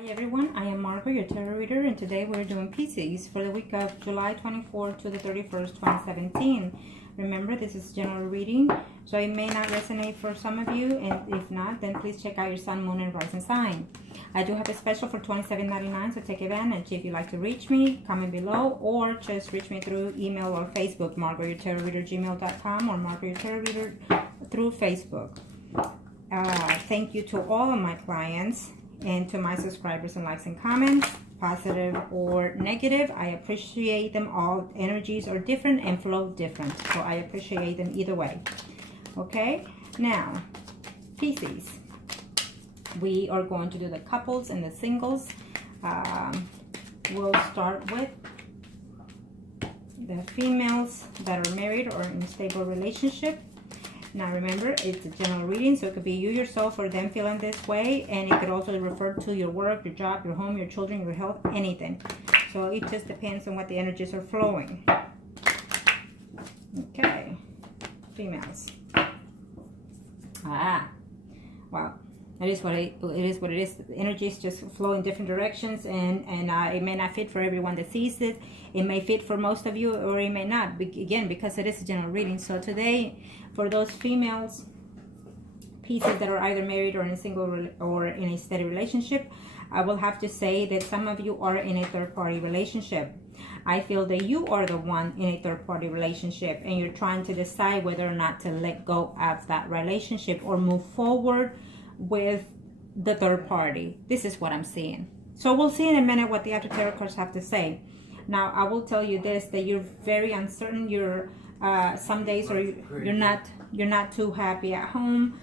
Hi everyone, I am Margaret, your tarot reader, and today we're doing Pisces for the week of July 24th to the 31st, 2017. Remember, this is general reading, so it may not resonate for some of you, and if not, then please check out your sun, moon, and rising sign. I do have a special for $27.99, so take advantage. If you'd like to reach me, comment below, or just reach me through email or Facebook, margaretyourtarotreader@gmail.com or margaretyourtarotreader through Facebook. Thank you to all of my clients and to my subscribers and likes and comments, positive or negative. I appreciate them all. Energies are different and flow different, so I appreciate them either way. Okay, now Pisces, we are going to do the couples and the singles. We'll start with the females that are married or in a stable relationship. Now remember, it's a general reading, so it could be you yourself or them feeling this way, and it could also refer to your work, your job, your home, your children, your health, anything. So it just depends on what the energies are flowing. Okay, females. Well, it is what it is. The energies just flow in different directions, and it may not fit for everyone that sees it. It may fit for most of you, or it may not. Again, because it is a general reading. So today, for those females, pieces that are either married or in a single or in a steady relationship, I will have to say that some of you are in a third-party relationship. I feel that you are the one in a third-party relationship, and you're trying to decide whether or not to let go of that relationship or move forward with the third party. This is what I'm seeing. So we'll see in a minute what the after tarot cards have to say. Now I will tell you this, that you're very uncertain. You're some days or you're not too happy at home.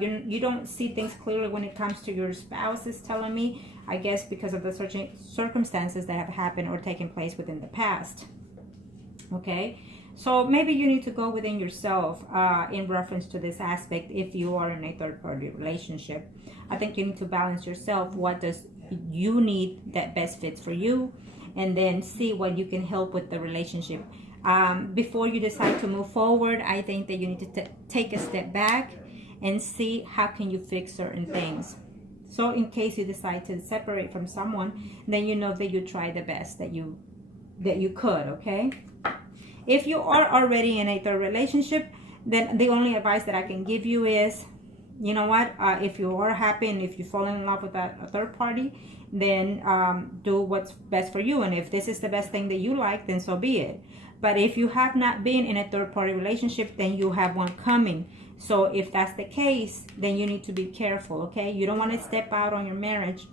You don't see things clearly when it comes to your spouse, is telling me. I guess because of the certain circumstances that have happened or taken place within the past. Okay, so maybe you need to go within yourself in reference to this aspect. If you are in a third-party relationship, I think you need to balance yourself. What does you need that best fits for you, and then see what you can help with the relationship. Before you decide to move forward, I think that you need to take a step back and see how can you fix certain things. So in case you decide to separate from someone, then you know that you tried the best that you could. Okay, if you are already in a third relationship, then the only advice that I can give you is, you know what, if you are happy and if you fall in love with a third party, then do what's best for you. And if this is the best thing that you like, then so be it. But if you have not been in a third-party relationship, then you have one coming. So if that's the case, then you need to be careful, okay? You don't want to step out on your marriage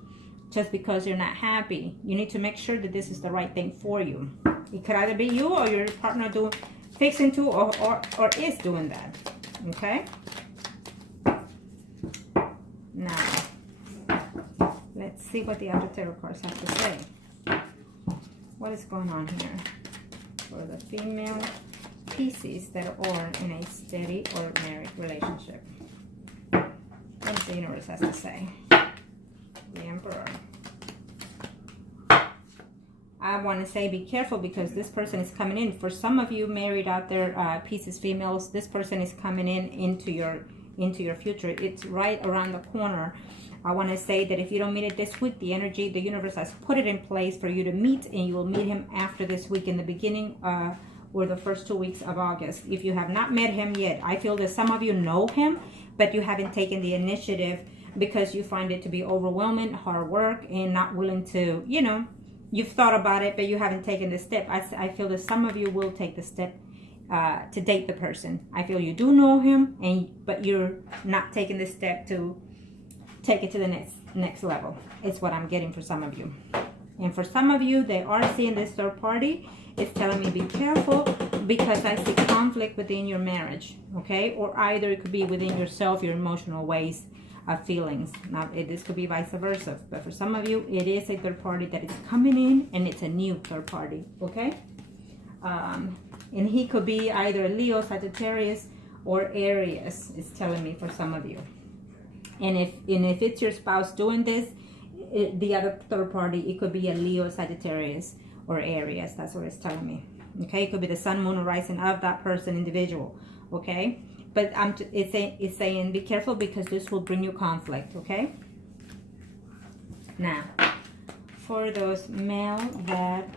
just because you're not happy. You need to make sure that this is the right thing for you. It could either be you or your partner fixing to or is doing that, okay? Now, let's see what the after tarot cards have to say. What is going on here for the female Pisces that are in a steady or married relationship? What does the universe has to say? The Emperor. I want to say be careful, because this person is coming in. For some of you married out there, Pisces females, this person is coming into your future. It's right around the corner. I want to say that if you don't meet it this week, the universe has put it in place for you to meet, and you will meet him after this week in the beginning or the first 2 weeks of August. If you have not met him yet, I feel that some of you know him, but you haven't taken the initiative because you find it to be overwhelming, hard work, and not willing to, you've thought about it, but you haven't taken the step. I feel that some of you will take the step to date the person. I feel you do know him, but you're not taking the step to take it to the next level. It's what I'm getting for some of you. And for some of you, they are seeing this third party. It's telling me be careful, because I see conflict within your marriage, okay? Or either it could be within yourself, your emotional ways of feelings. Now, this could be vice versa. But for some of you, it is a third party that is coming in, and it's a new third party, okay? And he could be either Leo, Sagittarius, or Aries, it's telling me for some of you. And if it's your spouse doing this, the other third party, it could be a Leo, Sagittarius, or Aries. That's what it's telling me. Okay, it could be the sun, moon, or rising of that person, individual. Okay, but it's saying be careful, because this will bring you conflict. Okay. Now, for those male that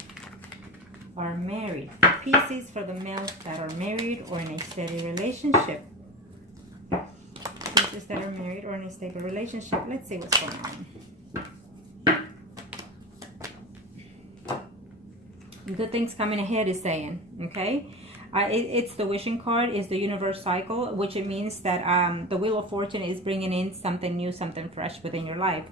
are married, Pisces, for the males that are married or in a steady relationship. Pisces that are married or in a stable relationship. Let's see what's going on. Good things coming ahead is saying, okay? It's the wishing card, is the universe cycle, which it means that the Wheel of Fortune is bringing in something new, something fresh within your life.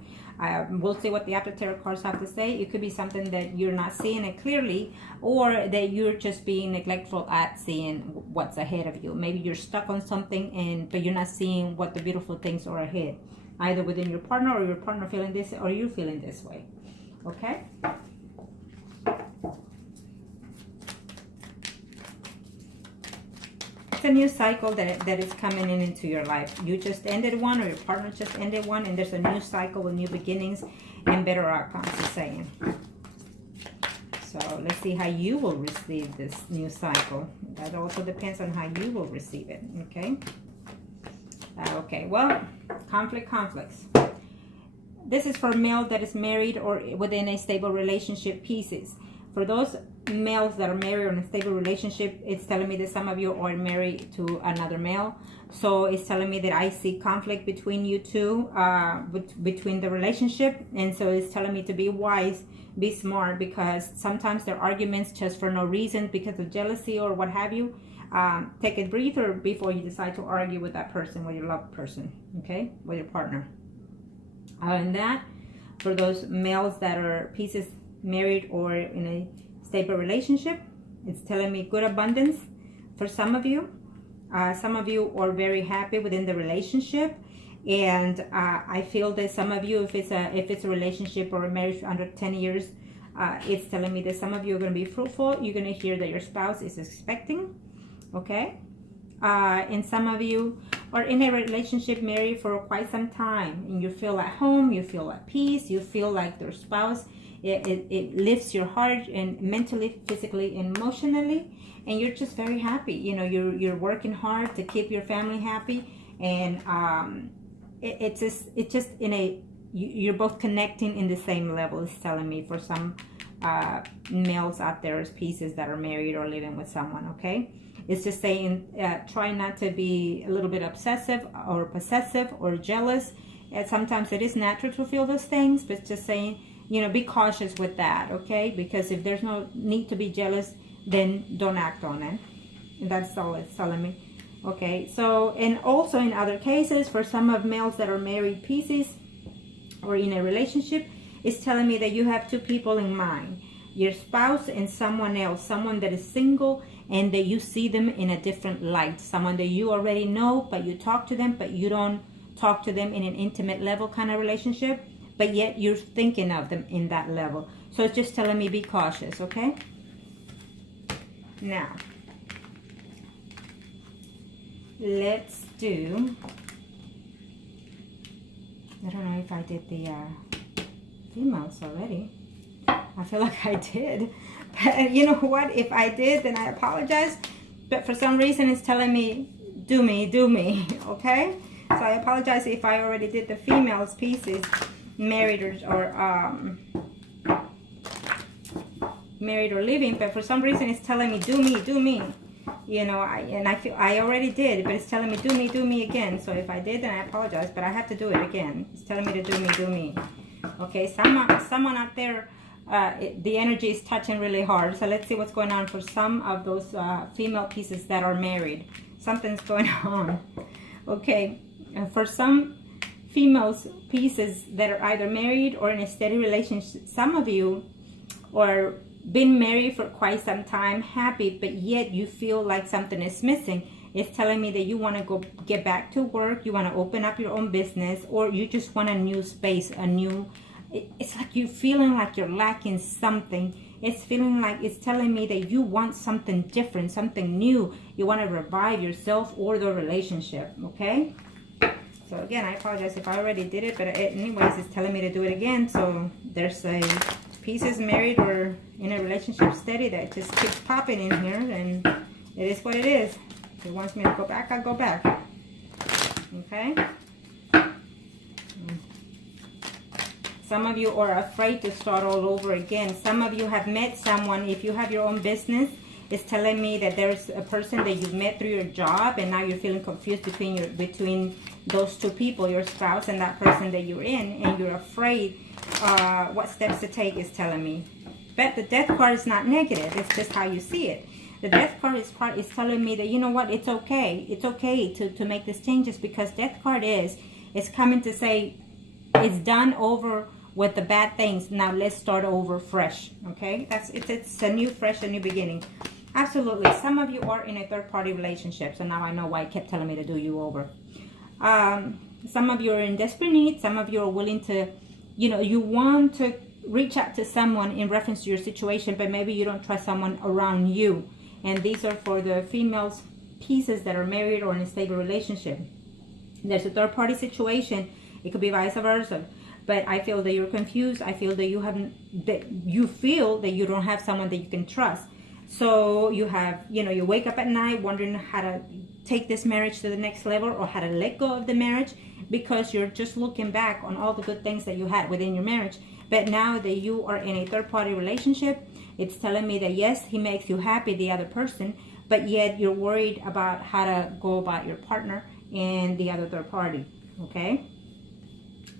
We'll see what the after tarot cards have to say. It could be something that you're not seeing it clearly, or that you're just being neglectful at seeing what's ahead of you. Maybe you're stuck on something, but you're not seeing what the beautiful things are ahead, either within your partner, or your partner feeling this, or you feeling this way. Okay? It's a new cycle that is coming into your life. You just ended one, or your partner just ended one, and there's a new cycle with new beginnings and better outcomes, it's saying. So let's see how you will receive this new cycle. That also depends on how you will receive it, okay? Okay, well, conflicts. This is for male that is married or within a stable relationship, Pisces. For those males that are married or in a stable relationship, it's telling me that some of you are married to another male. So it's telling me that I see conflict between you two, between the relationship. And so it's telling me to be wise, be smart, because sometimes there are arguments just for no reason, because of jealousy or what have you. Take a breather before you decide to argue with that person, with your loved person, okay, with your partner. Other than that, for those males that are Pisces married or in a stable relationship, it's telling me good abundance for some of you. Some of you are very happy within the relationship, and I feel that some of you, if it's a relationship or a marriage under 10 years, it's telling me that some of you are going to be fruitful. You're going to hear that your spouse is expecting, okay? And some of you are in a relationship, married for quite some time, and you feel at home, you feel at peace, you feel like their spouse, it lifts your heart, and mentally, physically, emotionally, and you're just very happy. You know, you're working hard to keep your family happy, and it's just in a, you're both connecting in the same level. It's telling me for some males out there as Pisces that are married or living with someone, okay? It's just saying, try not to be a little bit obsessive or possessive or jealous. And sometimes it is natural to feel those things, but just saying, you know, be cautious with that, okay? Because if there's no need to be jealous, then don't act on it. And that's all it's telling me. Okay, so, and also in other cases, for some of males that are married Pisces or in a relationship, it's telling me that you have two people in mind. Your spouse and someone else, someone that is single, and that you see them in a different light. Someone that you already know, but you talk to them, but you don't talk to them in an intimate level kind of relationship, but yet you're thinking of them in that level. So it's just telling me be cautious, okay? Now, let's do, I don't know if I did the females already. I feel like I did. But you know what? If I did, then I apologize. But for some reason, it's telling me, do me, okay? So I apologize if I already did the females Pisces, married or married or living. But for some reason, it's telling me, do me. You know, I feel I already did, but it's telling me, do me again. So if I did, then I apologize. But I have to do it again. It's telling me to do me. Okay, someone out there. The energy is touching really hard. So let's see what's going on for some of those female Pisces that are married. Something's going on. Okay, for some females Pisces that are either married or in a steady relationship, some of you are been married for quite some time, happy, but yet you feel like something is missing. It's telling me that you want to go get back to work, you want to open up your own business, or you just want a new space, it's like you're feeling like you're lacking something. It's feeling like it's telling me that you want something different, something new. You want to revive yourself or the relationship, okay? So again, I apologize if I already did it, but anyways, it's telling me to do it again. So there's a Pisces married or in a relationship steady that just keeps popping in here, and it is what it is. If it wants me to go back, I'll go back. Okay? Some of you are afraid to start all over again. Some of you have met someone. If you have your own business, it's telling me that there's a person that you've met through your job, and now you're feeling confused between those two people, your spouse and that person that you're in, and you're afraid what steps to take, is telling me. But the Death card is not negative. It's just how you see it. The Death card is telling me that, you know what, it's okay. It's okay to make these changes, because Death card is coming to say it's done over with the bad things. Now let's start over fresh. Okay, it's a new, fresh, a new beginning. Absolutely. Some of you are in a third-party relationship, so now I know why it kept telling me to do you over. Some of you are in desperate need. Some of you are willing to, you want to reach out to someone in reference to your situation, but maybe you don't trust someone around you. And these are for the females pieces that are married or in a stable relationship. There's a third-party situation. It could be vice versa. But I feel that you're confused. I feel that you feel that you don't have someone that you can trust. So you have, you wake up at night wondering how to take this marriage to the next level, or how to let go of the marriage, because you're just looking back on all the good things that you had within your marriage. But now that you are in a third-party relationship, it's telling me that yes, he makes you happy, the other person, but yet you're worried about how to go about your partner and the other third party. Okay?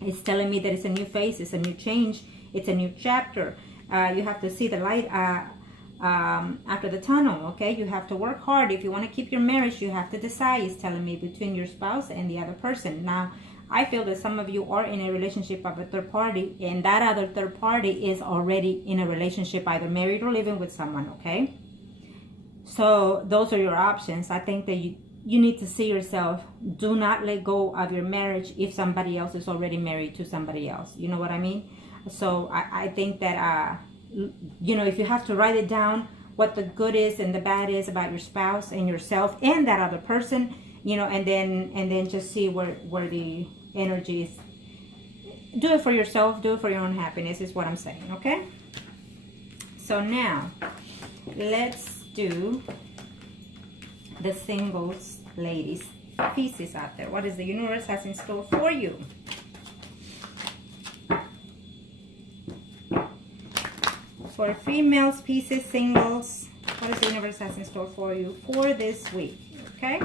It's telling me that it's a new phase, it's a new change, it's a new chapter. You have to see the light after the tunnel. Okay, you have to work hard. If you want to keep your marriage, you have to decide. It's telling me between your spouse and the other person. Now, I feel that some of you are in a relationship of a third party, and that other third party is already in a relationship, either married or living with someone. Okay, so those are your options. I think that you need to see yourself. Do not let go of your marriage if somebody else is already married to somebody else. You know what I mean? So I think that if you have to write it down, what the good is and the bad is about your spouse and yourself and that other person, and then just see where the energy is. Do it for yourself. Do it for your own happiness is what I'm saying. Okay. So now let's do the singles, ladies, pieces out there. What is the universe has in store for you? For females, pieces, singles, what is the universe has in store for you for this week? Okay.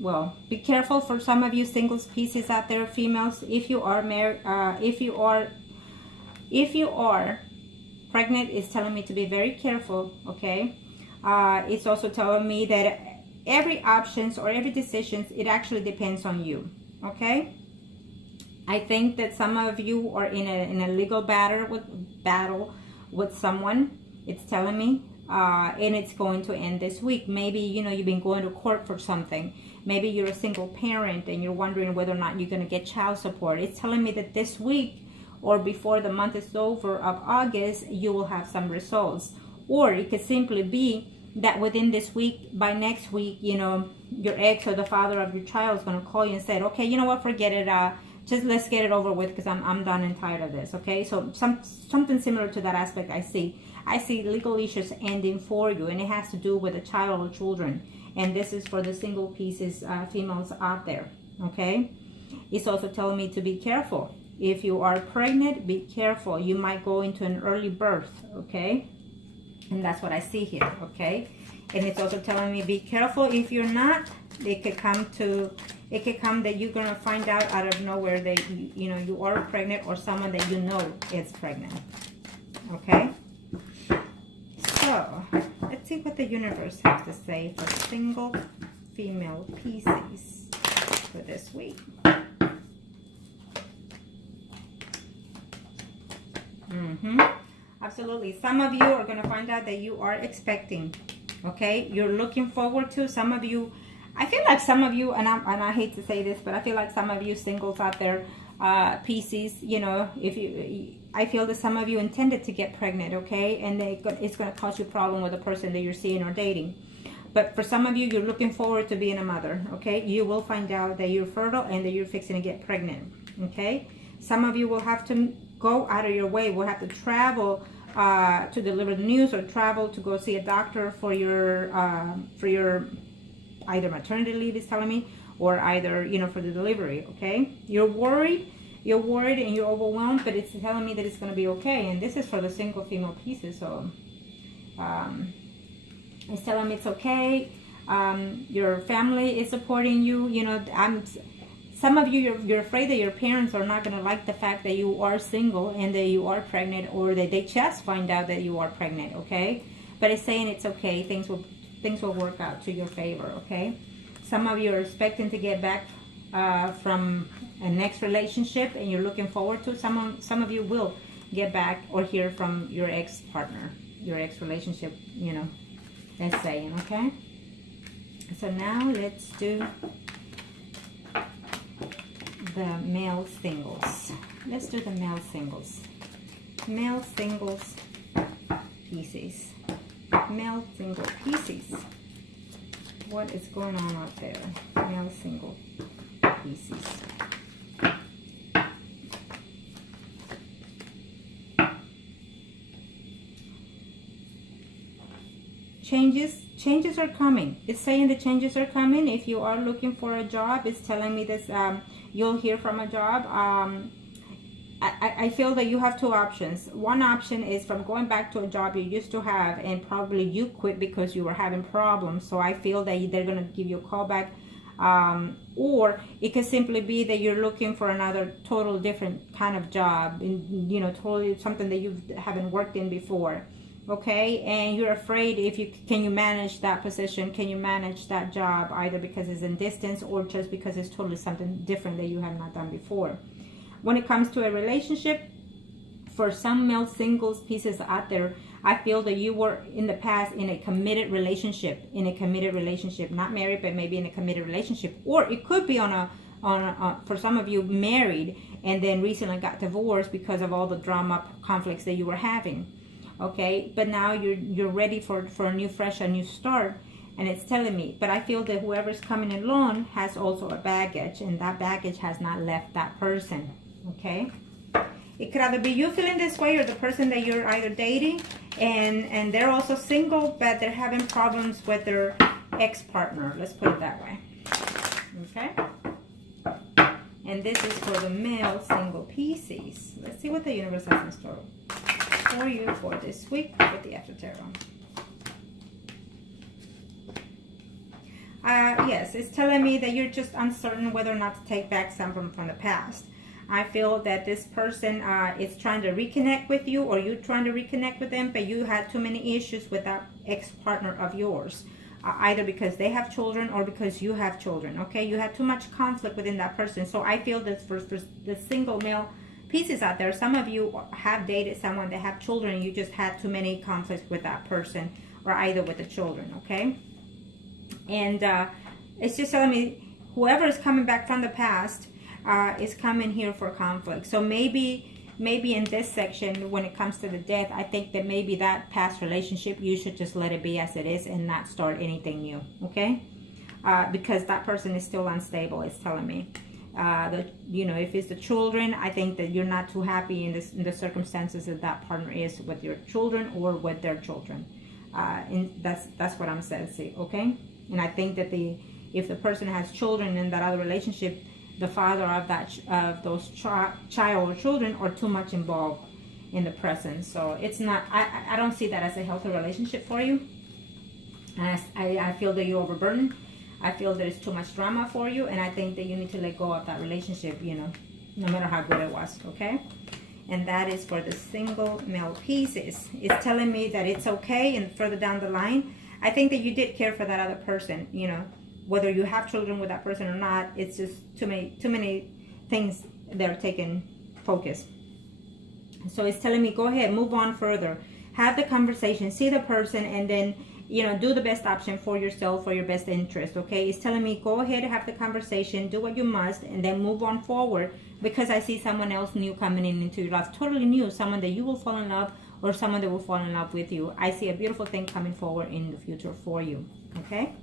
Well, be careful for some of you singles pieces out there, females. If you are married, if you are pregnant, it's telling me to be very careful. Okay. It's also telling me that every options or every decision, it actually depends on you. Okay. I think that some of you are in a legal battle with someone. It's telling me, and it's going to end this week. Maybe you've been going to court for something. Maybe you're a single parent and you're wondering whether or not you're going to get child support. It's telling me that this week, or before the month is over of August, you will have some results. Or it could simply be that within this week, by next week, your ex or the father of your child is going to call you and say, okay, you know what, forget it. Just let's get it over with, because I'm done and tired of this. Okay, so something similar to that aspect I see legal issues ending for you, and it has to do with a child or children. And this is for the single pieces, females out there. Okay, it's also telling me to be careful. If you are pregnant, be careful. You might go into an early birth. Okay, and that's what I see here. Okay, and it's also telling me be careful if you're not. It could come that you're gonna find out of nowhere that you are pregnant, or someone that is pregnant. Okay, so let's see what the universe has to say for single female pieces for this week. Absolutely. Some of you are gonna find out that you are expecting. Okay, you're looking forward to. Some of you, I feel like some of you, and I hate to say this, but I feel like some of you singles out there, pieces, I feel that some of you intended to get pregnant, okay, and it's going to cause you a problem with the person that you're seeing or dating. But for some of you, you're looking forward to being a mother, okay. You will find out that you're fertile and that you're fixing to get pregnant, okay. Some of you will have to go out of your way. Will have to travel to deliver the news, or travel to go see a doctor for your either maternity leave, is telling me, or either, you know, for the delivery, okay? You're worried and you're overwhelmed, but it's telling me that it's going to be okay. And this is for the single female pieces, so it's telling me it's okay. Your family is supporting you. You know, some of you, you're afraid that your parents are not going to like the fact that you are single and that you are pregnant, or that they just find out that you are pregnant, okay? But it's saying it's okay. Things will work out to your favor, okay? Some of you are expecting to get back from a next relationship, and you're looking forward to it. Some of you will get back or hear from your ex-partner, your ex-relationship, you know, that's saying, okay? So now let's do the male singles. Let's do the male singles. Male singles pieces. Male single pieces. What is going on out there? Male single pieces. Changes are coming. It's saying the changes are coming. If you are looking for a job, it's telling me this, you'll hear from a job. I feel that you have two options. One option is from going back to a job you used to have, and probably you quit because you were having problems. So I feel that they're going to give you a call back. Or it could simply be that you're looking for another total different kind of job, you know, totally something that you haven't worked in before. Okay, and you're afraid can you manage that position, can you manage that job, either because it's in distance or just because it's totally something different that you have not done before. When it comes to a relationship, for some male singles pieces out there, I feel that you were in the past in a committed relationship, not married, but maybe in a committed relationship, or it could be for some of you married and then recently got divorced because of all the drama conflicts that you were having. Okay, but now you're ready for a new start, and it's telling me. But I feel that whoever's coming along has also a baggage, and that baggage has not left that person. Okay, it could either be you feeling this way, or the person that you're either dating, and they're also single, but they're having problems with their ex-partner. Let's put it that way. Okay, and this is for the male single pieces. Let's see what the universe has in store for you for this week with the After Tarot. Yes, it's telling me that you're just uncertain whether or not to take back something from the past. I feel that this person is trying to reconnect with you, or you're trying to reconnect with them, but you had too many issues with that ex-partner of yours. Either because they have children or because you have children, okay? You have too much conflict within that person. So I feel that for the single male pieces out there, some of you have dated someone that have children, and you just had too many conflicts with that person, or either with the children, okay? And it's just telling me whoever is coming back from the past is coming here for conflict. So maybe in this section, when it comes to the death, I think that maybe that past relationship, you should just let it be as it is and not start anything new, okay? Because that person is still unstable, it's telling me. You know, if it's the children, I think that you're not too happy in the circumstances that partner is with your children or with their children. And that's what I'm sensing, okay? And I think that if the person has children in that other relationship, the father of those child or children are too much involved in the present. So it's not, I don't see that as a healthy relationship for you. I feel that you're overburdened. I feel that it's too much drama for you, and I think that you need to let go of that relationship, you know, no matter how good it was, okay? And that is for the single male pieces. It's telling me that it's okay, and further down the line, I think that you did care for that other person, you know, whether you have children with that person or not. It's just too many things that are taking focus. So it's telling me, go ahead, move on further, have the conversation, see the person, and then, you know, do the best option for yourself, for your best interest, okay? It's telling me, go ahead, have the conversation, do what you must, and then move on forward, because I see someone else new coming into your life, totally new, someone that you will fall in love, or someone that will fall in love with you. I see a beautiful thing coming forward in the future for you, okay?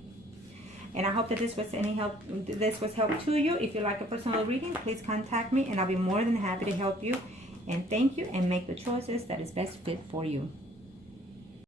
And I hope that this was help to you. If you like a personal reading, please contact me, and I'll be more than happy to help you. And thank you, and make the choices that is best fit for you.